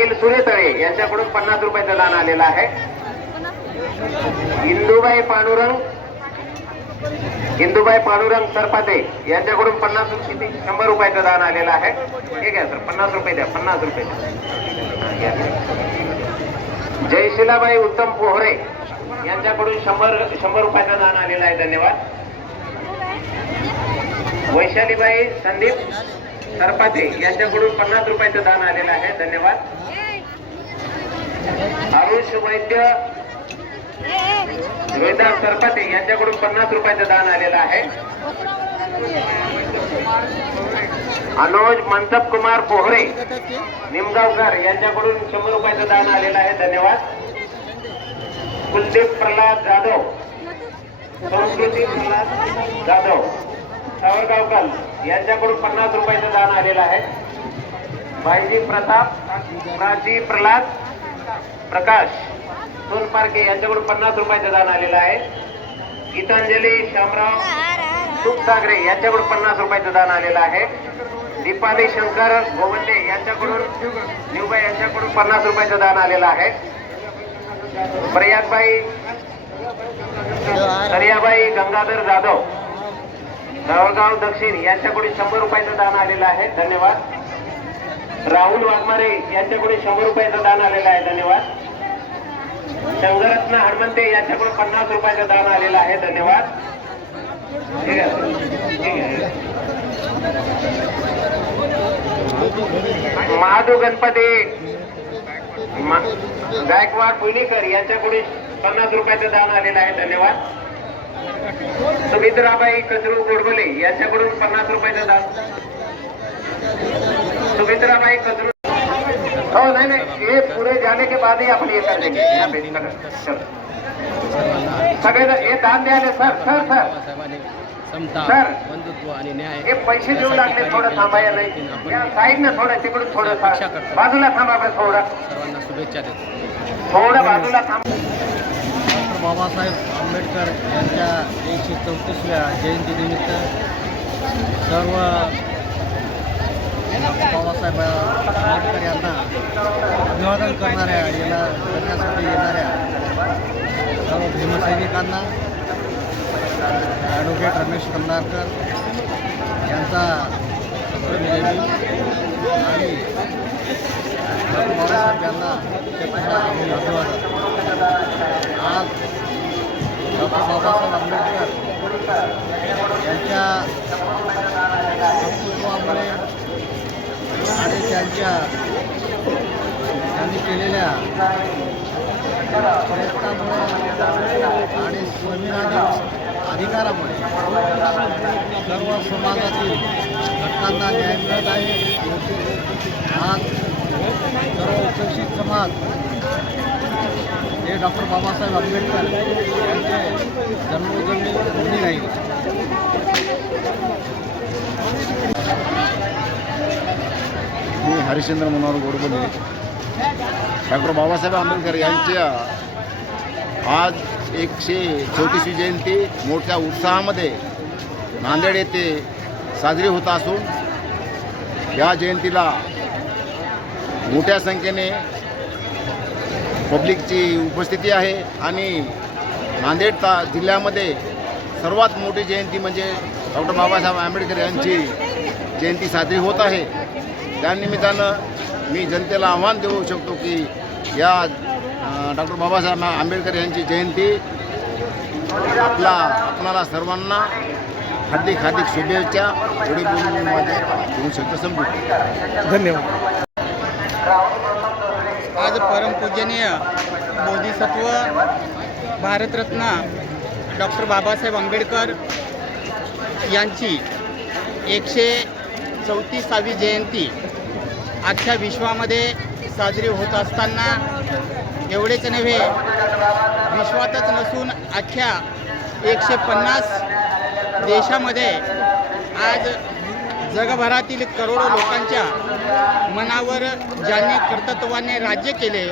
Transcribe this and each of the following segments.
अनिल सुरेतळे यांच्याकडून पन्नास रुपयाचं दान आलेलं आहे. इंदुबाई पांडुरंग इंदुबाई पांडुरंग सरपाते यांच्याकडून पन्नास किती शंभर रुपयाचं दान आलेलं आहे. ठीक आहे सर पन्नास रुपये द्या पन्नास रुपये. द्या जयशिलाबाई उत्तम पोहरे यांच्याकडून शंभर शंभर रुपयाचं दान आलेलं आहे. धन्यवाद. वैशालीबाई संदीप सरपाते यांच्याकडून पन्नास रुपयाचं दान आलेलं आहे. धन्यवाद. आयुष वैद्य वेदा सरपाते यांच्याकडून पन्नास रुपयाचं दान आलेलं आहे. अनुज मनसप कुमार पोहरे निमगावकर यांच्याकडून शंभर रुपयाचं दान आलेलं आहे. धन्यवाद. कुलदीप प्रल्हाद जाधव संस्कृती प्रल्हाद जाधव. सावरगावकर यांच्याकडून पन्नास रुपयाचं दान आलेलं आहे. भाईजी प्रताप प्राची प्रल्हाद प्रकाश सोनपारके यांच्याकडून पन्नास रुपयाचं दान आलेलं आहे. गीतांजली शामराव सुखसागरे यांच्याकडून पन्नास रुपयाचं दान आलेलं आहे. दीपाली शंकर गोवंडे यांच्याकडून निवबाई यांच्याकडून पन्नास रुपयाचं दान आलेलं आहे. प्रयागबाई दर्याबाई गंगाधर जाधव गावगाव दक्षिण यांच्याकडून शंभर रुपयाचं दान आलेलं आहे. धन्यवाद. राहुल वाघमारे यांच्याकडून शंभर रुपयाचं दान आलेलं आहे. धन्यवाद. शंकरत्न हनुमंते यांच्याकडून पन्नास रुपयाचं दान आलेलं आहे. धन्यवाद. ठीक आहे. ठीक आहे. महादू गणपती. गायकवाड पुणेकर यांच्याकडून पन्नास रुपयाचं दान आलेलं आहे. धन्यवाद. सुमित्राबाई कचरू गोडबोले यांच्याकडून पन्नास रुपयाचं दान. सुमित्राबाई कचरू हो नहीं नहीं. ये पूरे जाने के बाद ही अपन ये कर देंगे। सगळे ये दान द्यायला सर सर सर. समता सर. बंधुत्व आणि न्याय हे पैसे देऊ लागले थोडं थांबायला नाही. या साईडनं थोडं तिकडून थोडं बाजूला थांबा थोडं. सर्वांना शुभेच्छा देतो. थोडं बाजूला थांब. बाबासाहेब आंबेडकर यांच्या एकशे चौतीसव्या जयंतीनिमित्त सर्व बाबासाहेब आंबेडकर यांना अभिवादन करणाऱ्या याला करण्यासाठी येणाऱ्या सर्व भीमसैनिकांना ॲडव्होकेट रमेश कंदारकर यांचा सप्रेम आणि बाबासाहेब यांना अभिवादन. आज डॉक्टर बाबासाहेब आंबेडकर यांच्या कर्तृत्वामुळे आणि त्यांच्या त्यांनी केलेल्या प्रयत्नामुळे आणि संविधानिक अधिकारामुळे सर्व समाजातील घटकांना न्याय मिळत आहे. आज सर्व उपेक्षित समाज हे डॉक्टर बाबासाहेब आंबेडकर यांचे जन्मोजन्मी ऋणी राहील मी हरिश्चंद्र मनोहर गोडबोले. डॉक्टर बाबासाहेब आंबेडकर यांच्या आज एकशे चौतीसवी जयंती मोठ्या उत्साहामध्ये नांदेड येथे साजरी होत असून या जयंतीला मोठ्या संख्येने पब्लिकची उपस्थिती आहे आणि नांदेड ता जिल्ह्यामध्ये सर्वात मोठी जयंती म्हणजे डॉक्टर बाबासाहेब आंबेडकर यांची जयंती साजरी होत आहे. त्यानिमित्तानं मी जनतेला आव्हान देऊ शकतो की या डॉक्टर बाबासाहेब आंबेडकर यांची जयंती आपला आपणाला सर्वांना हार्दिक हार्दिक शुभेच्छा. एवढी बोलून मी माझे दोन शब्द धन्यवाद. आज परमपूजनीय बोधिसत्व भारतरत्न डॉक्टर बाबासाहेब आंबेडकर यांची एकशे चौतीसावी जयंती अख्ख्या विश्वामध्ये साजरी होत असताना एवढेच नव्हे विश्वातच नसून अख्ख्या एकशे पन्नास देशामध्ये आज जगभरातील करोडो लोकांच्या मनावर ज्यांनी कर्तृत्वाने राज्य केले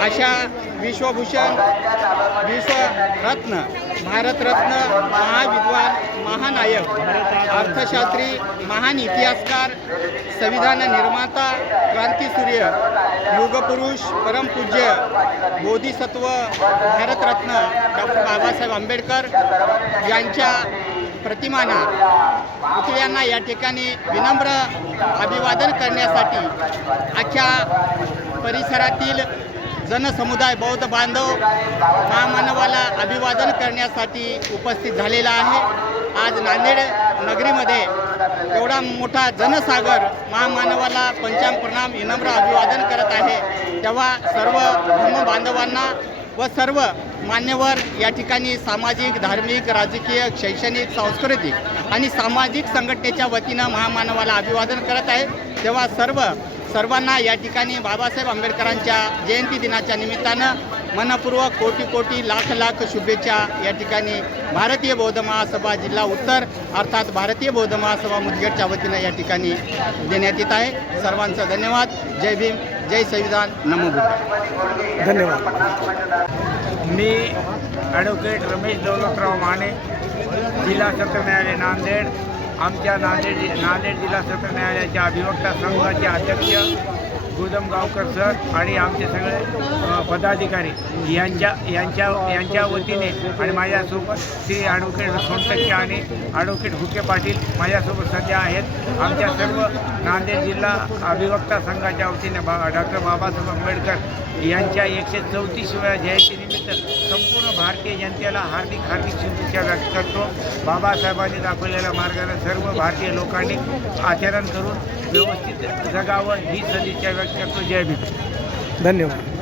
अशा विश्वभूषण विश्वरत्न भारतरत्न महाविद्वान महानायक अर्थशास्त्री महान इतिहासकार संविधान निर्माता क्रांतीसूर्य युगपुरुष परमपूज्य बोधिसत्व भारतरत्न डॉक्टर बाबासाहेब आंबेडकर यांच्या प्रतिमांना पुतळ्यांना या ठिकाणी विनम्र अभिवादन करण्यासाठी अख्ख्या परिसरातील जनसमुदाय बौद्ध बांधव महामानवाला अभिवादन करण्यासाठी उपस्थित झालेला आहे. आज नांदेड नगरीमध्ये एवढा मोठा जनसागर महामानवाला पंचांग प्रणाम विनम्र अभिवादन करत आहे. तेव्हा सर्व धर्म बांधवांना व सर्व मान्यवर या ठिकाणी सामाजिक धार्मिक राजकीय शैक्षणिक सांस्कृतिक आणि सामाजिक संघटनेच्या वतीनं महामानवाला अभिवादन करत आहे. तेव्हा सर्व सर्वांना या ठिकाणी बाबासाहेब आंबेडकरांच्या जयंती दिनाच्या निमित्तानं मनपूर्वक कोटी कोटी लाख लाख शुभेच्छा या ठिकाणी भारतीय बौद्ध महासभा जिल्हा उत्तर अर्थात भारतीय बौद्ध महासभा मुदगडच्या वतीनं या ठिकाणी देण्यात येत आहे. सर्वांचं धन्यवाद. जय भीम. जय संविधान. नमो धन्यवाद. मी ॲडव्होकेट रमेश दौलतराव माने जिल्हा सत्र न्यायालय नांदेड. आमच्या नांदेड जि- नांदेड जिल्हा सत्र न्यायालयाच्या अधिवक्ता संघाचे अध्यक्ष गोदम गावकर सर आणि आमचे सगळे पदाधिकारी यांच्या यांच्या यांच्या वतीने आणि माझ्यासोबत श्री ॲडव्होकेट सोनटक्के आणि ॲडव्होकेट हुके पाटील माझ्यासोबत सध्या आहेत. आमच्या सर्व नांदेड जिल्हा अभिवक्ता संघाच्या वतीने बा डॉक्टर बाबासाहेब आंबेडकर यांच्या एकशे चौतीसव्या जयंतीनिमित्त संपूर्ण भारतीय जनतेला हार्दिक हार्दिक शुभेच्छा व्यक्त करतो. बाबासाहेबांनी दाखवलेल्या मार्गाने सर्व भारतीय लोकांनी आचरण करून व्यवस्थित जगावं ही सदिच्छा व्यक्त करतो. जय भीम. धन्यवाद.